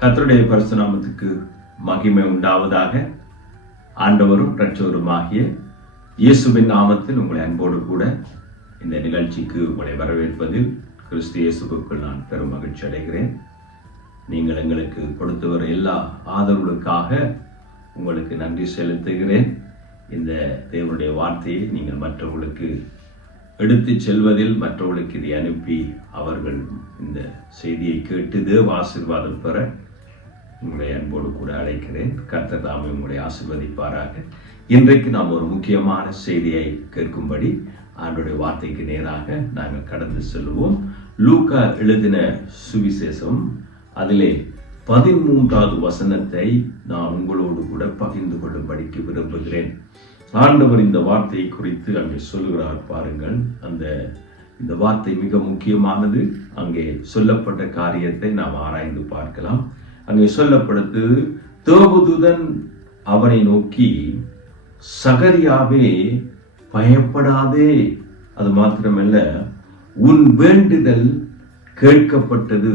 கர்த்தருடைய பரிசுத்த நாமத்துக்கு மகிமை உண்டாவதாக. ஆண்டவரும் இரட்சகருமாகிய இயேசுவின் நாமத்தில் உங்களை அன்போடு கூட இந்த நிகழ்ச்சிக்கு உங்களை வரவேற்பதில் கிறிஸ்து இயேசுவுக்குள் நான் பெரும் மகிழ்ச்சி அடைகிறேன். நீங்கள் எங்களுக்கு கொடுத்து வர எல்லா ஆதரவுகளுக்காக உங்களுக்கு நன்றி செலுத்துகிறேன். இந்த தேவனுடைய வார்த்தையை நீங்கள் மற்றவர்களுக்கு எடுத்து செல்வதில், மற்றவர்களுக்கு இதை அனுப்பி அவர்கள் இந்த செய்தியை கேட்டு தேவ ஆசீர்வாதம் பெற உங்களை அன்போடு கூட அழைக்கிறேன். கர்த்தர் தாமே உங்களை ஆசீர்வதிப்பாராக. இன்றைக்கு நாம் ஒரு முக்கியமான செய்தியை கேட்கும்படி ஆண்டவருடைய வார்த்தைக்கு நேராக நாங்கள் கடந்து செல்வோம். லூக்கா எழுதின சுவிசேஷம் அதிலே 13வது வசனத்தை நான் உங்களோடு கூட பகிர்ந்து கொள்ளும்படிக்கு விரும்புகிறேன். ஆண்டவர் இந்த வார்த்தையை குறித்து அங்கே சொல்லுகிறார். பாருங்கள், இந்த வார்த்தை மிக முக்கியமானது. அங்கே சொல்லப்பட்ட காரியத்தை நாம் ஆராய்ந்து பார்க்கலாம். அங்கே சொல்லப்படுத்து, தேவதூதன் அவனை நோக்கி, சகரியாவே பயப்படாதே, அது மாத்திரமல்ல, உன் வேண்டுதல் கேட்கப்பட்டது,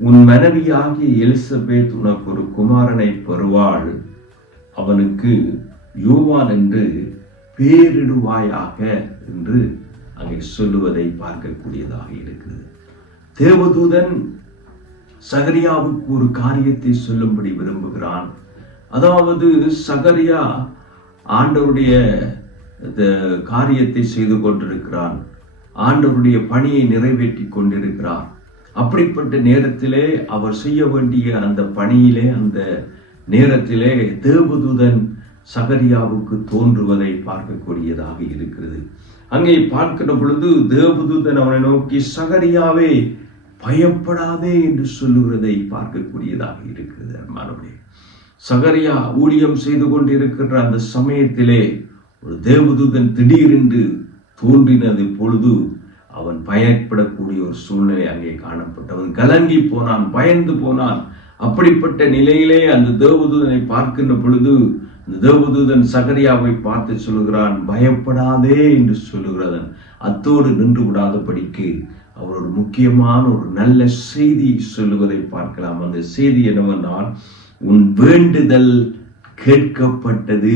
உன் மனைவியாகிய எலிசபெத் உனக்கு ஒரு குமாரனை பெறுவாள், அவனுக்கு யோவான் என்று பேரிடுவாயாக என்று அங்கே சொல்லுவதை பார்க்கக்கூடியதாக இருக்கிறது. தேவதூதன் சகரியாவுக்கு ஒரு காரியத்தை சொல்லும்படி விரும்புகிறான். அதாவது சகரியா ஆண்டவருடைய காரியத்தை செய்து கொண்டிருக்கிறான், ஆண்டவருடைய பணியை நிறைவேற்றி கொண்டிருக்கிறார். அப்படிப்பட்ட நேரத்திலே அவர் செய்ய வேண்டிய அந்த பணியிலே, அந்த நேரத்திலே தேவதூதன் சகரியாவுக்கு தோன்றுவதை பார்க்கக்கூடியதாக இருக்கிறது. அங்கே பார்க்கிற பொழுது தேவதூதன் அவனை நோக்கி, சகரியாவே பயப்படாதே என்று சொல்லுகிறதை பார்க்கக்கூடியதாக இருக்கிறது. அன்பானவர்களே, சகரியா ஊழியம் செய்து கொண்டிருக்கின்ற அந்த சமயத்திலே ஒரு தேவதூதன் திடீரென்று தோன்றினது பொழுது அவன் பயப்படக்கூடிய ஒரு சூழ்நிலை அங்கே காணப்பட்டவன் கலங்கி போனான், பயந்து போனான். அப்படிப்பட்ட நிலையிலே அந்த தேவதூதனை பார்க்கின்ற பொழுது அந்த தேவதூதன் சகரியாவை பார்த்து சொல்லுகிறான், பயப்படாதே என்று சொல்லுகிறதன் அத்தோடு நின்று விடாதபடிக்கு அவர் ஒரு முக்கியமான ஒரு நல்ல செய்தி சொல்லுவதை பார்க்கலாம். அந்த செய்தி என்னவென்றால், உன் வேண்டுதல் கேட்கப்பட்டது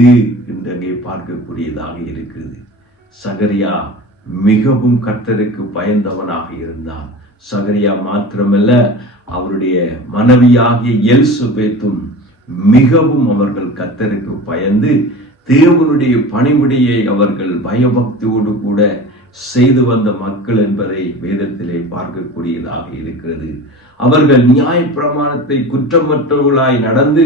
என்று அங்கே பார்க்கக்கூடியதாக இருக்கிறது. சகரியா மிகவும் கர்த்தருக்கு பயந்தவனாக இருந்தான். சகரியா மாத்திரமல்ல, அவருடைய மனைவியாகிய எலிசபெத்தும் மிகவும் அவர்கள் கர்த்தருக்கு பயந்து தேவனுடைய பணிவிடையை அவர்கள் பயபக்தியோடு கூட செய்து வந்த மக்கள் என்பதை வேதத்திலே பார்க்கக்கூடியதாக இருக்கிறது. அவர்கள் நியாய பிரமாணத்தை குற்றமற்றவர்களாய் நடந்து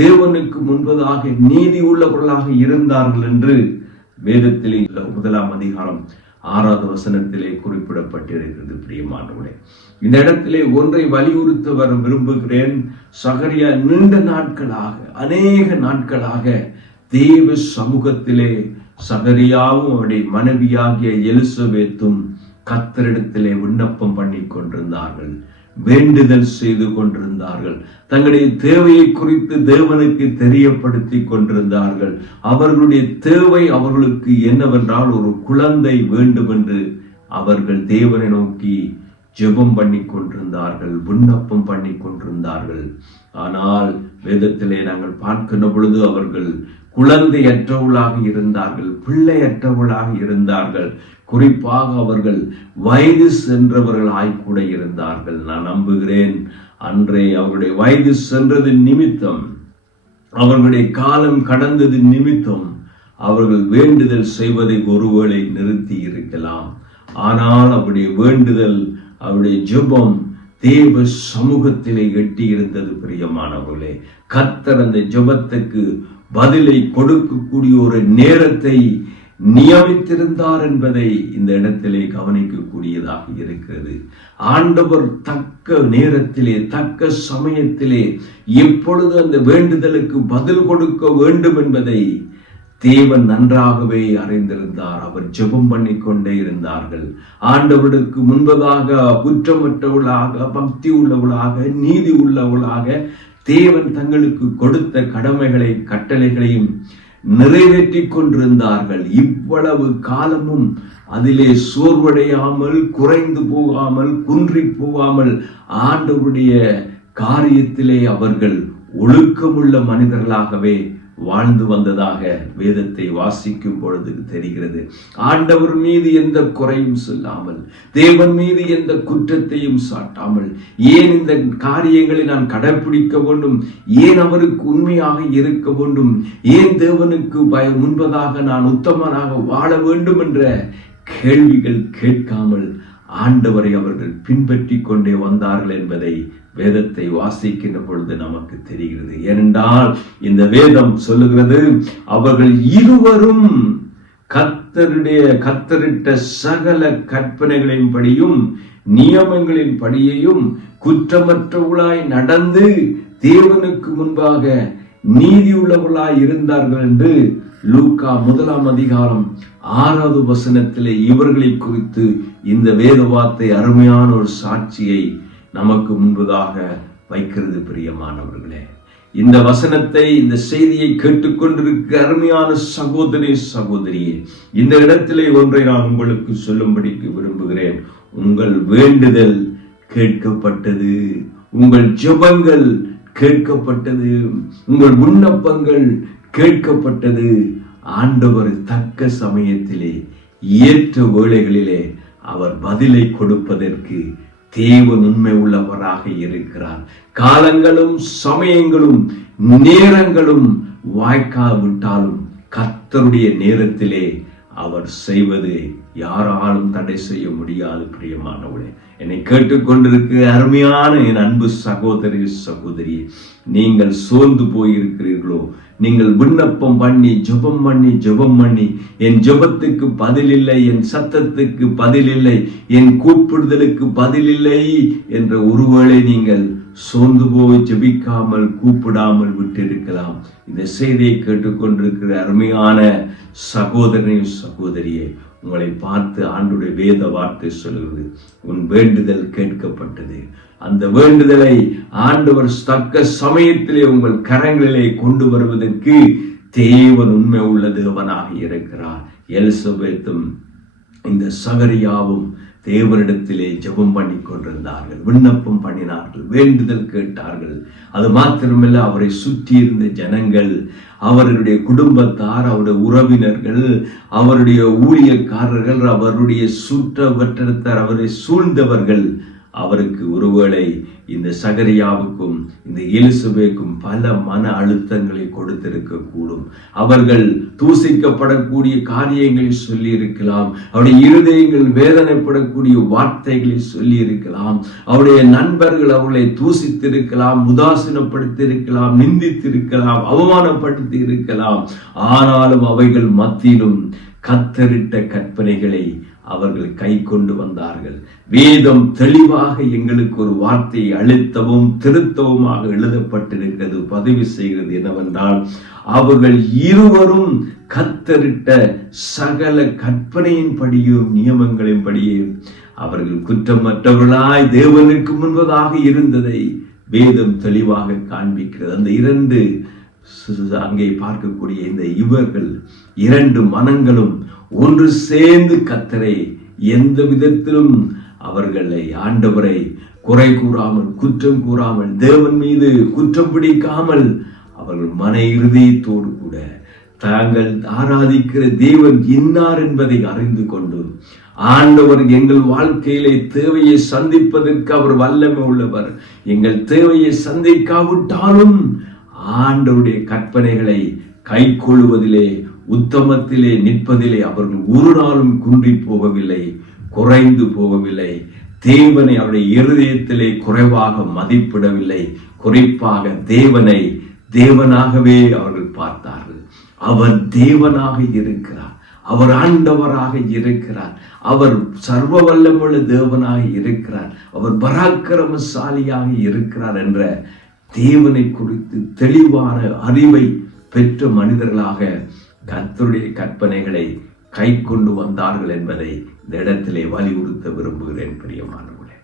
தேவனுக்கு முன்பதாக நீதி உள்ளவர்களாக இருந்தார்கள் என்று வேதத்திலே 1ஆம் அதிகாரம் 6வது வசனத்திலே குறிப்பிடப்பட்டிருக்கிறது. பிரியமானவர்களே, இந்த இடத்திலே ஒன்றை வலியுறுத்த வர விரும்புகிறேன். சகரியா நீண்ட நாட்களாக, அநேக நாட்களாக தேவ சமூகத்திலே சகரியாவும் அவருடைய மனைவியாகிய எலிசபெத்தும் கர்த்தரிடத்திலே விண்ணப்பம் பண்ணி கொண்டிருந்தார்கள், வேண்டுதல் செய்து கொண்டிருந்தார்கள், தங்களுடைய தேவையை குறித்து தேவனுக்கு தெரியப்படுத்தி கொண்டிருந்தார்கள். அவர்களுடைய தேவை அவர்களுக்கு என்னவென்றால், ஒரு குழந்தை வேண்டும் என்று அவர்கள் தேவனை நோக்கி ஜெபம் பண்ணி கொண்டிருந்தார்கள், விண்ணப்பம் பண்ணி கொண்டிருந்தார்கள். ஆனால் வேதத்திலே நாங்கள் பார்க்கின்ற பொழுது அவர்கள் குழந்தையற்றவர்களாக இருந்தார்கள், பிள்ளையற்றவர்களாக இருந்தார்கள். குறிப்பாக அவர்கள் வயது சென்றவர்களாய் கூட இருந்தார்கள். நான் நம்புகிறேன், அன்றே அவருடைய வயது சென்றது நிமித்தம், அவர்களுடைய காலம் கடந்தது நிமித்தம் அவர்கள் வேண்டுதல் செய்வதை ஒருவேளை நிறுத்தி இருக்கலாம். ஆனால் அவருடைய வேண்டுதல், அவருடைய ஜெபம் தேவ சமூகத்திலே எட்டி இருந்தது. பிரியமானவர்களே, கர்த்தர் அந்த ஜெபத்துக்கு பதிலை கொடுக்கக்கூடிய ஒரு நேரத்தை நியமித்திருந்தார் என்பதை இந்த இடத்திலே கவனிக்கக்கூடியதாக இருக்கிறது. ஆண்டவர் தக்க நேரத்திலே, தக்க சமயத்திலே எப்பொழுது அந்த வேண்டுதலுக்கு பதில் கொடுக்க வேண்டும் என்பதை தேவன் நன்றாகவே அறிந்திருந்தார். அவர் ஜெபம் பண்ணி கொண்டே இருந்தார்கள். ஆண்டவருக்கு முன்பதாக குற்றமற்றவர்களாக, பக்தி உள்ளவர்களாக, நீதி உள்ளவர்களாக தேவன் தங்களுக்கு கொடுத்த கடமைகளை, கட்டளைகளையும் நிறைவேற்றி கொண்டிருந்தார்கள். இவ்வளவு காலமும் அதிலே சோர்வடையாமல், குறைந்து போகாமல், குன்றி போகாமல் ஆண்டவருடைய காரியத்திலே அவர்கள் ஒழுக்கமுள்ள மனிதர்களாகவே வாழ்ந்து வந்ததாக வேதத்தை வாசிக்கும் பொழுது தெரிகிறது. ஆண்டவர் மீது எந்த குறையும் சொல்லாமல், தேவன் மீது எந்த குற்றத்தையும் சாட்டாமல், ஏன் இந்த காரியங்களை நான் கடைபிடிக்க வேண்டும், ஏன் அவருக்கு உண்மையாக இருக்க வேண்டும், ஏன் தேவனுக்கு முன்பதாக நான் உத்தமனாக வாழ வேண்டும் என்ற கேள்விகள் கேட்காமல் ஆண்டவரை அவர்கள் பின்பற்றி கொண்டே வந்தார்கள் என்பதை வேதத்தை வாசிக்கின்ற பொழுது நமக்கு தெரிகிறது. ஏனென்றால் இந்த வேதம் சொல்லுகிறது, அவர்கள் இருவரும் கர்த்தரிட்ட சகல கற்பனைகளின் படியும் நியமங்களின் படியையும் குற்றமற்றவர்களாய் நடந்து தேவனுக்கு முன்பாக நீதியுள்ளவர்களாய் இருந்தார்கள் என்று லூக்கா 1 அதிகாரம் 6வது வசனத்திலே இவர்களை குறித்து இந்த வேத வார்த்தை அருமையான ஒரு சாட்சியை நமக்கு முன்பதாக வைக்கிறது. பிரியமானவர்களே, இந்த வசனத்தை, இந்த செய்தியை கேட்டுக்கொண்டிருக்க அருமையான சகோதரி சகோதரியே, இந்த இடத்திலே ஒன்றை நான் உங்களுக்கு சொல்லும்படிக்கு விரும்புகிறேன். உங்கள் வேண்டுதல் கேட்கப்பட்டது, உங்கள் ஜெபங்கள் கேட்கப்பட்டது, உங்கள் விண்ணப்பங்கள் கேட்கப்பட்டது. ஆண்டவர் தக்க சமயத்திலே ஏற்ற வேளைகளிலே அவர் பதிலை கொடுப்பதற்கு தேவன் உண்மை உள்ளவராக இருக்கிறார். காலங்களும் சமயங்களும் நேரங்களும் வாய்க்காவிட்டாலும் கர்த்தருடைய நேரத்திலே அவர் செய்வது யாராலும் தடை செய்ய முடியாது. பிரியமானவர்களே, என்னை கேட்டுக்கொண்டிருக்கிற அருமையான என் அன்பு சகோதரி சகோதரி, நீங்கள் சோர்ந்து போயிருக்கிறீர்களோ, நீங்கள் விண்ணப்பம் பண்ணி ஜெபம் பண்ணி என் ஜெபத்துக்கு பதில் இல்லை, என் சத்தத்துக்கு பதில் இல்லை, என் கூப்பிடுதலுக்கு பதில் இல்லை என்ற ஒருவேளை நீங்கள் சோர்ந்து போய் ஜெபிக்காமல் கூப்பிடாமல் விட்டிருக்கலாம். இந்த செய்தியை கேட்டுக்கொண்டிருக்கிற அருமையான சகோதரனே சகோதரியே, உங்களை பார்த்து ஆண்டுடைய வேத வார்த்தை சொல்லுகிறது, உன் வேண்டுதல் கேட்கப்பட்டது. அந்த வேண்டுதலை ஆண்டவர் தக்க சமயத்திலே உங்கள் கரங்களிலே கொண்டு வருவதற்கு தேவன் உண்மை உள்ள தேவனாக இருக்கிறார். எலிசபெத்தும் இந்த சகரியாவும் தேவனிடத்திலே ஜெபம் பண்ணி கொண்டிருந்தார்கள், விண்ணப்பம் பண்ணினார்கள், வேண்டுதல் கேட்டார்கள். அது மாத்திரமல்ல, அவரை சுற்றி இருந்த ஜனங்கள், அவர்களுடைய குடும்பத்தார், அவருடைய உறவினர்கள், அவருடைய ஊழியக்காரர்கள், அவருடைய சுற்றவட்டத்தார், அவரை சூழ்ந்தவர்கள் அவருக்கு ஒருவேளை இந்த சகரியாவுக்கும் இந்த எலிசபேத்துக்கும் பல மன அழுத்தங்களை கொடுத்திருக்க கூடும். அவர்கள் தூசிக்கப்படக்கூடிய காரியங்களை சொல்லி இருக்கலாம், அவருடைய இருதயங்கள் வேதனைப்படக்கூடிய வார்த்தைகளை சொல்லி இருக்கலாம், அவருடைய நண்பர்கள் அவர்களை தூசித்திருக்கலாம், உதாசீனப்படுத்தியிருக்கலாம், நிந்தித்திருக்கலாம், அவமானப்படுத்தி இருக்கலாம். ஆனாலும் அவைகள் மத்தியிலும் கர்த்தரிட்ட கற்பனைகளை அவர்கள் கை கொண்டு வந்தார்கள். வேதம் தெளிவாக எங்களுக்கு ஒரு வார்த்தையை அழுத்தவும் திருத்தவுமாக எழுதப்பட்டிருக்கிறது, பதிவு செய்கிறது என்னவென்றால், அவர்கள் இருவரும் கர்த்தரிட்ட சகல கற்பனையின் படியும் நியமங்களின் படியும் அவர்கள் குற்றமற்றவர்களாய் தேவனுக்கு முன்பதாக இருந்ததை வேதம் தெளிவாக காண்பிக்கிறது. அந்த இரண்டு அங்கே பார்க்கக்கூடிய இந்த இவர்கள் இரண்டு மனங்களும் ஒன்று சேர்ந்து கர்த்தரை எந்த விதத்திலும் அவர்களை ஆண்டவரை குறை கூறாமல், குற்றம் கூறாமல், தேவன் மீது குற்றம் பிடிக்காமல் அவர்கள் மன இருதயத்தோடு கூட தாங்கள் ஆராதிக்கிற தேவன் இன்னார் என்பதை அறிந்து கொண்டு, ஆண்டவர் எங்கள் வாழ்க்கையிலே தேவையை சந்திப்பதற்கு அவர் வல்லமை உள்ளவர், எங்கள் தேவையை சந்திக்காவிட்டாலும் ஆண்டவருடைய கற்பனைகளை கை கொள்வதிலே உத்தமத்திலே நிற்பதிலே அவர்கள் ஒரு நாளும் குன்றி போகவில்லை, குறைந்து போகவில்லை. தேவனை அவருடைய இருதயத்திலே குறைவாக மதிப்பிடவில்லை. குறிப்பாக தேவனை தேவனாகவே அவர்கள் பார்த்தார்கள். அவர் தேவனாக இருக்கிறார், அவர் ஆண்டவராக இருக்கிறார், அவர் சர்வ வல்லமுள்ள தேவனாக இருக்கிறார், அவர் பராக்கிரமசாலியாக இருக்கிறார் என்ற தேவனை குறித்து தெளிவான அறிவை பெற்ற மனிதர்களாக கர்த்தருடைய கற்பனைகளை கை கொண்டு வந்தார்கள் என்பதை இந்த இடத்திலே வலியுறுத்த விரும்புகிறேன். பிரியமானவர்களே,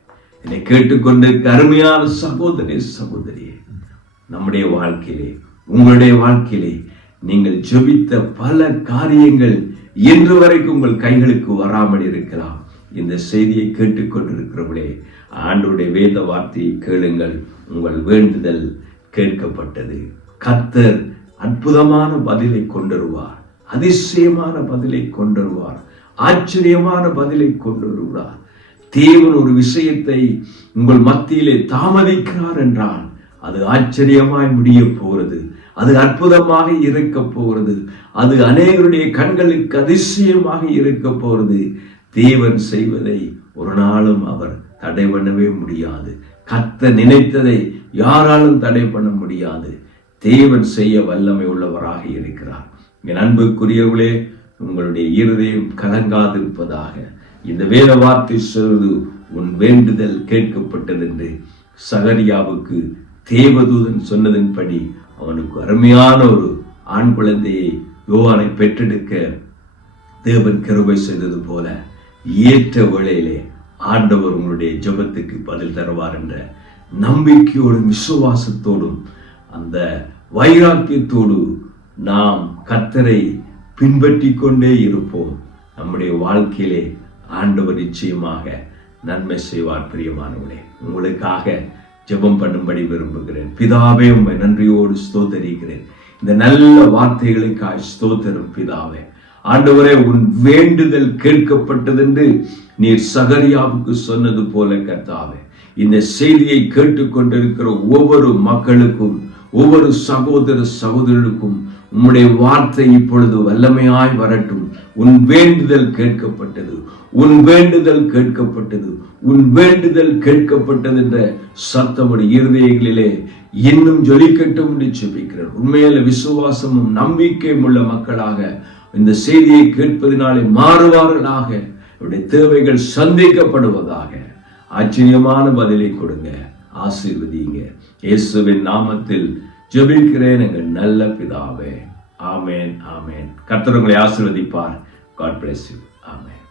என்னை கேட்டுக்கொண்டு அருமையான சகோதரி சகோதரியே, நம்முடைய வாழ்க்கையிலே, உங்களுடைய வாழ்க்கையிலே நீங்கள் ஜெபித்த பல காரியங்கள் இன்று வரைக்கும் உங்கள் கைகளுக்கு வராமல் இருக்கலாம். இந்த செய்தியை கேட்டுக்கொண்டிருக்கிறவர்களே, ஆண்டவருடைய வேத வார்த்தையை கேளுங்கள். உங்கள் வேண்டுதல் கேட்கப்பட்டது. கர்த்தர் அற்புதமான பதிலை கொண்டுருவார், அதிசயமான பதிலை கொண்டுருவார், ஆச்சரியமான பதிலை கொண்டுருவார். தேவன் ஒரு விஷயத்தை உங்கள் மத்தியிலே தாமதிக்கிறார் என்றால் அது ஆச்சரியமாய் முடிய போகிறது, அது அற்புதமாக இருக்க போகிறது, அது அநேகருடைய கண்களுக்கு அதிசயமாக இருக்க போகிறது. தேவன் செய்வதை ஒரு நாளும் அவர் தடை பண்ணவே முடியாது. கர்த்தர் நினைத்ததை யாராலும் தடை பண்ண முடியாது. தேவன் செய்ய வல்லமை உள்ளவராக இருக்கிறார். என் அன்புக்குரியவர்களே, உங்களுடைய இருதயம் கலங்காதிருப்பதாக. இந்த வேத வார்த்தை சொல்வது, உன் வேண்டுதல் கேட்கப்பட்டது என்று சகரியாவுக்கு தேவதூதன் சொன்னதன்படி அவனுக்கு அருமையான ஒரு ஆண் குழந்தையை யோவானை பெற்றெடுக்க தேவன் கிருபை செய்தது போல ஏற்ற வேளையிலே ஆண்டவர் உங்களுடைய ஜெபத்துக்கு பதில் தருவார் என்ற நம்பிக்கையோடும் விசுவாசத்தோடும் அந்த வைராக்கியத்தோடு நாம் கர்த்தரை பின்பற்றி கொண்டே இருப்போம். நம்முடைய வாழ்க்கையிலே ஆண்டவர் நிச்சயமாக நன்மை செய்வார். பிரியமானவர்களே, உங்களுக்காக ஜெபம் பண்ணும்படி விரும்புகிறேன். பிதாவே, உம்மை நன்றியோடு ஸ்தோத்தரிக்கிறேன். இந்த நல்ல வார்த்தைகளுக்காக ஸ்தோத்திரம் பிதாவே. ஆண்டவரே, உன் வேண்டுதல் கேட்கப்பட்டது என்று நீர் சகரியாவுக்கு சொன்னது போல கர்த்தாவே, இந்த செய்தியை கேட்டுக்கொண்டிருக்கிற ஒவ்வொரு மக்களுக்கும், ஒவ்வொரு சகோதர சகோதரனுக்கும் உம்முடைய வார்த்தை இப்பொழுது வல்லமையாய் வரட்டும். உன் வேண்டுதல் கேட்கப்பட்டது, உன் வேண்டுதல் கேட்கப்பட்டது, உன் வேண்டுதல் கேட்கப்பட்டது என்ற சத்தமுடைய இருதயங்களிலே இன்னும் ஜொலிக்கட்டும் என்று ஜெபிக்கிறேன். உண்மையில விசுவாசமும் நம்பிக்கையும் உள்ள மக்களாக இந்த செய்தியை கேட்பதினாலே மாறுவார்களாக, அவருடைய தேவைகள் சந்திக்கப்படுவதாக. ஆச்சரியமான பதிலை கொடுங்க, ஆசீர்வதிங்க. இயேசுவின் நாமத்தில் ஜெபிக்கிறேன் எங்கள் நல்ல பிதாவே. ஆமென், ஆமென். கர்த்தர் உங்களை ஆசீர்வதிப்பார். God bless you. ஆமென்.